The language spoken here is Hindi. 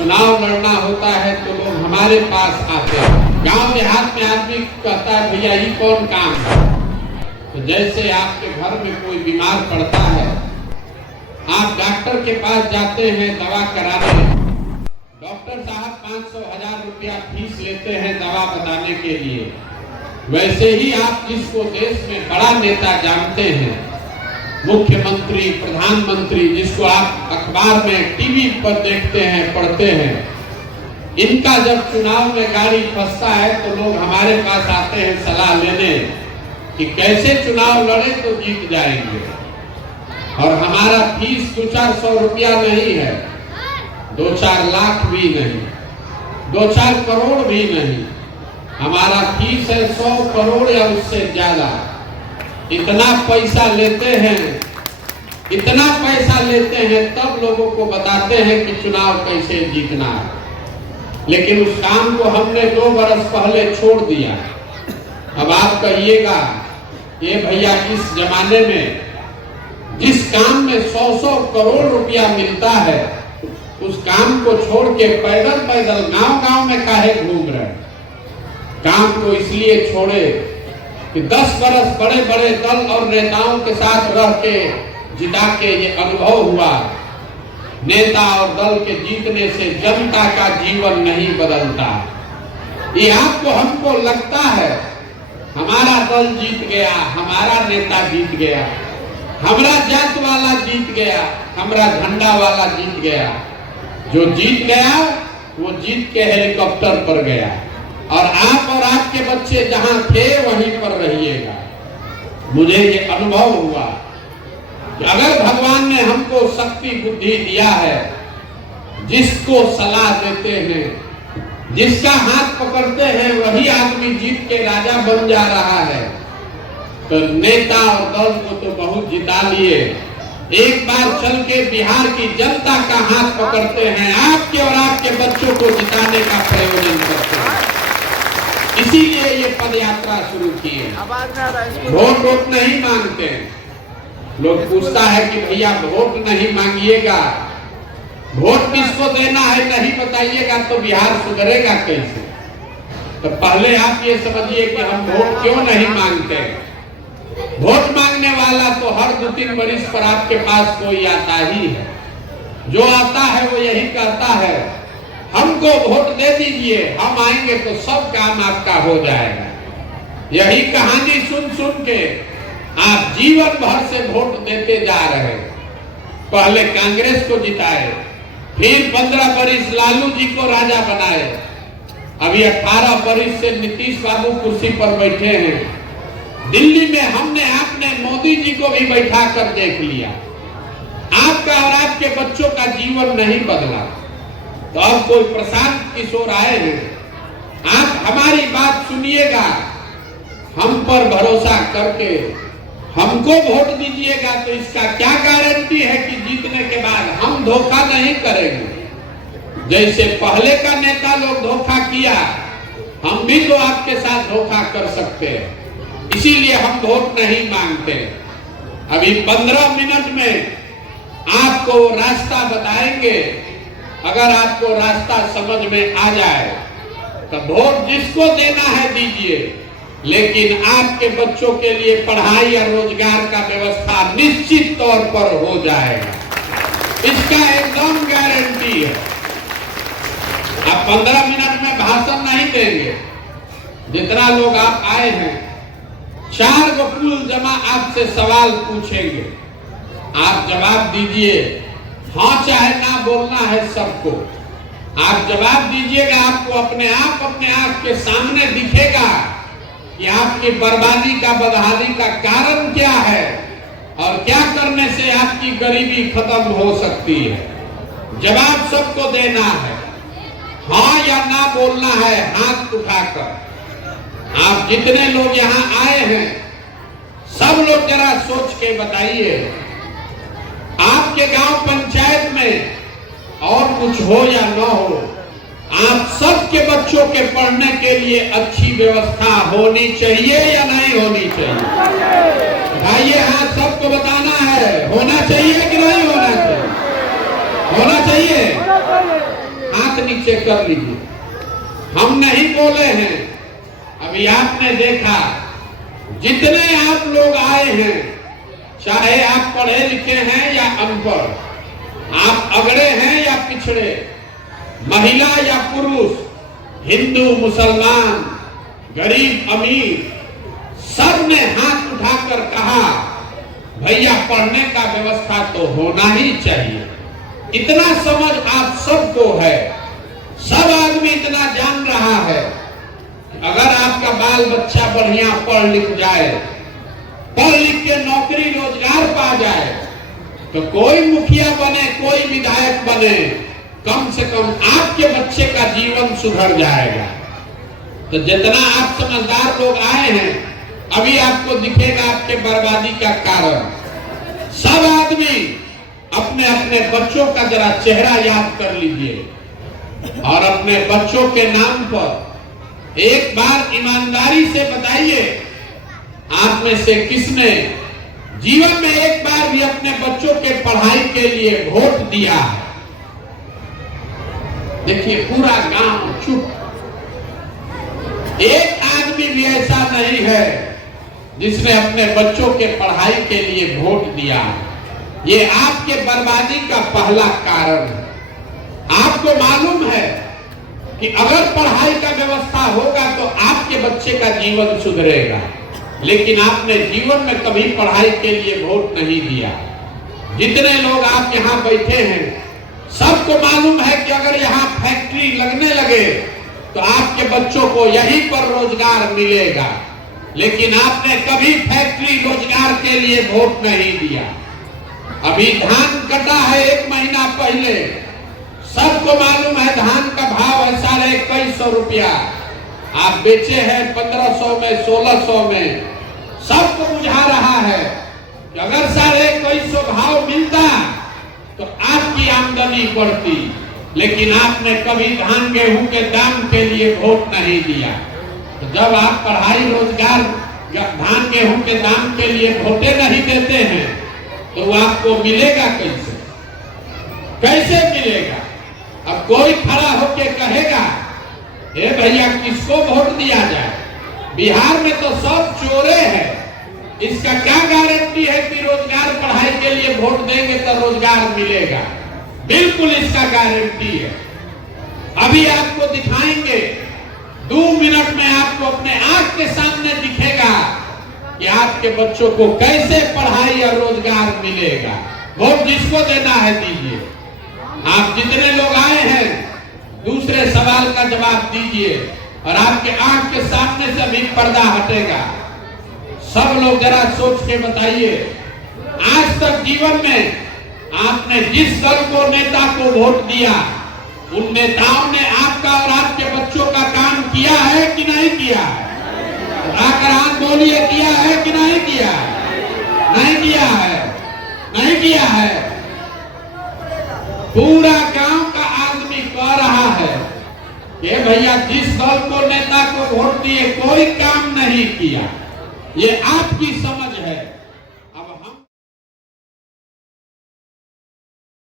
चुनाव लड़ना होता है तो लोग हमारे पास आते हैं। गांव देहात में आदमी कहता है भैया ये कौन काम है। तो जैसे आपके घर में कोई बीमार पड़ता है, आप डॉक्टर के पास जाते हैं दवा कराने, डॉक्टर साहब 500-1000 रुपया फीस लेते हैं दवा बताने के लिए। वैसे ही आप जिसको देश में बड़ा नेता जानते हैं, मुख्यमंत्री, प्रधानमंत्री, जिसको आप अखबार में, टीवी पर देखते हैं, पढ़ते हैं, इनका जब चुनाव में गाड़ी फंसता है तो लोग हमारे पास आते हैं सलाह लेने कि कैसे चुनाव लड़े तो जीत जाएंगे। और हमारा फीस 200-400 रुपया नहीं है, 2-4 लाख भी नहीं, 2-4 करोड़ भी नहीं। हमारा फीस है 100 करोड़ या उससे ज्यादा। इतना पैसा लेते हैं, इतना पैसा लेते हैं, तब लोगों को बताते हैं कि चुनाव कैसे जीतना है। लेकिन उस काम को हमने 2 बरस पहले छोड़ दिया। अब आप कहिएगा ये भैया इस जमाने में जिस काम में 100-100 करोड़ रुपया मिलता है, उस काम को छोड़ के पैदल पैदल गांव-गांव में काहे घूम रहे हैं। काम को इसलिए छोड़े कि 10 बरस बड़े बड़े दल और नेताओं के साथ रह के जिता के ये अनुभव हुआ, नेता और दल के जीतने से जनता का जीवन नहीं बदलता। ये आपको हमको लगता है हमारा दल जीत गया, हमारा नेता जीत गया, हमारा जात वाला जीत गया, हमारा झंडा वाला जीत गया। जो जीत गया वो जीत के हेलीकॉप्टर पर गया, और आप और आपके बच्चे जहां थे वहीं पर रहिएगा। मुझे ये अनुभव हुआ कि अगर भगवान ने हमको शक्ति बुद्धि दिया है, जिसको सलाह देते हैं, जिसका हाथ पकड़ते हैं, वही आदमी जीत के राजा बन जा रहा है। तो नेता और दल को तो बहुत जिता लिए, एक बार चल के बिहार की जनता का हाथ पकड़ते हैं, आपके और आपके बच्चों को जिताने का प्रयोजन करते हैं। इसीलिए ये पद यात्रा शुरू की है। वोट नहीं मांगते। लोग पूछता है कि भैया वोट नहीं मांगिएगा, वोट किसको देना है नहीं बताइएगा तो बिहार सुधरेगा कैसे। तो पहले आप ये समझिए कि हम वोट क्यों नहीं मांगते। वोट मांगने वाला तो हर 2-3 बरिस पर आपके पास कोई आता ही है। जो आता है वो यही कहता है हमको वोट दे दीजिए, हम आएंगे तो सब काम आपका हो जाएगा। यही कहानी सुन सुन के आप जीवन भर से वोट देते जा रहे। पहले कांग्रेस को जिताए, फिर 15 बरिस लालू जी को राजा बनाए, अभी 18 बरिस से नीतीश बाबू कुर्सी पर बैठे हैं। दिल्ली में हमने आपने मोदी जी को भी बैठा कर देख लिया। आपका और आपके बच्चों का जीवन नहीं बदला। तो अब कोई प्रशांत किशोर आए हैं, आप हमारी बात सुनिएगा, हम पर भरोसा करके हमको वोट दीजिएगा। तो इसका क्या गारंटी है कि जीतने के बाद हम धोखा नहीं करेंगे। जैसे पहले का नेता लोग धोखा किया, हम भी तो आपके साथ धोखा कर सकते हैं। इसीलिए हम वोट नहीं मांगते। अभी 15 मिनट में आपको रास्ता बताएंगे। अगर आपको रास्ता समझ में आ जाए तो वोट जिसको देना है दीजिए, लेकिन आपके बच्चों के लिए पढ़ाई और रोजगार का व्यवस्था निश्चित तौर पर हो जाएगा। इसका एकदम गारंटी है। आप 15 मिनट में भाषण नहीं देंगे। जितना लोग आप आए हैं, 4 वकील जमा आपसे सवाल पूछेंगे, आप जवाब दीजिए। हाँ चाहे ना बोलना है सबको, आप जवाब दीजिएगा। आपको अपने आंख के सामने दिखेगा कि आपकी बर्बादी का, बदहाली का कारण क्या है और क्या करने से आपकी गरीबी खत्म हो सकती है। जवाब सबको देना है, हाँ या ना बोलना है हाथ उठाकर। आप जितने लोग यहाँ आए हैं, सब लोग जरा सोच के बताइए, आपके गांव पंचायत में और कुछ हो या न हो, आप सबके बच्चों के पढ़ने के लिए अच्छी व्यवस्था होनी चाहिए या नहीं होनी चाहिए। भाई हाथ सबको बताना है, होना चाहिए कि नहीं होना चाहिए। होना चाहिए। हाथ नीचे कर लीजिए। हम नहीं बोले हैं। अभी आपने देखा जितने आप लोग आए हैं, चाहे आप पढ़े लिखे हैं या अनपढ़, आप अगड़े हैं या पिछड़े, महिला या पुरुष, हिंदू मुसलमान, गरीब अमीर, सब ने हाथ उठाकर कहा भैया पढ़ने का व्यवस्था तो होना ही चाहिए। इतना समझ आप सबको है, सब आदमी इतना जान रहा है कि अगर आपका बाल बच्चा बढ़िया पढ़ लिख जाए, पढ़ लिख के नौकरी रोजगार पा जाए, तो कोई मुखिया बने, कोई विधायक बने, कम से कम आपके बच्चे का जीवन सुधर जाएगा। तो जितना आप समझदार लोग आए हैं, अभी आपको दिखेगा आपके बर्बादी का कारण। सब आदमी अपने अपने बच्चों का जरा चेहरा याद कर लीजिए और अपने बच्चों के नाम पर एक बार ईमानदारी से बताइए, आप में से किसने जीवन में एक बार भी अपने बच्चों के पढ़ाई के लिए वोट दिया है? देखिए पूरा गांव चुप, एक आदमी भी ऐसा नहीं है जिसने अपने बच्चों के पढ़ाई के लिए वोट दिया। ये आपके बर्बादी का पहला कारण है। आपको मालूम है कि अगर पढ़ाई का व्यवस्था होगा तो आपके बच्चे का जीवन सुधरेगा, लेकिन आपने जीवन में कभी पढ़ाई के लिए वोट नहीं दिया। जितने लोग आप यहाँ बैठे हैं, सबको मालूम है कि अगर यहाँ फैक्ट्री लगने लगे तो आपके बच्चों को यहीं पर रोजगार मिलेगा, लेकिन आपने कभी फैक्ट्री रोजगार के लिए वोट नहीं दिया। अभी धान कटा है 1 महीना पहले, सबको मालूम है धान का भाव है 2150 रुपया, आप बेचे हैं 1500 में, 1600 में। सबको बुझा रहा है कि अगर 2150 भाव मिलता तो आपकी आमदनी बढ़ती, लेकिन आपने कभी धान गेहूं के दाम के लिए वोट नहीं दिया। तो जब आप पढ़ाई रोजगार धान गेहूं के दाम के लिए वोटे नहीं देते हैं तो वो आपको मिलेगा कैसे? कैसे मिलेगा? अब कोई खड़ा होके कहेगा ए भैया किसको वोट दिया जाए? बिहार में तो सब चोरे हैं, इसका क्या गारंटी है कि रोजगार पढ़ाई के लिए वोट देंगे तो रोजगार मिलेगा? बिल्कुल इसका गारंटी है। अभी आपको दिखाएंगे, 2 मिनट में आपको अपने आंख के सामने दिखेगा कि आपके बच्चों को कैसे पढ़ाई और रोजगार मिलेगा। वोट जिसको देना है दीजिए। आप जितने लोग आए हैं, दूसरे सवाल का जवाब दीजिए और आपके आंख के सामने से भी पर्दा हटेगा। सब लोग जरा सोच के बताइए, आज तक जीवन में आपने जिस दल को नेता को वोट दिया, उन नेताओं ने आपका और आपके बच्चों का काम किया है कि नहीं किया है? आकर हाथ बोलिए, किया है कि नहीं किया है? नहीं किया है, नहीं किया है। पूरा गांव का आदमी कह रहा है कि भैया जिस दल को नेता को वोट दिए कोई काम नहीं किया। ये आपकी समझ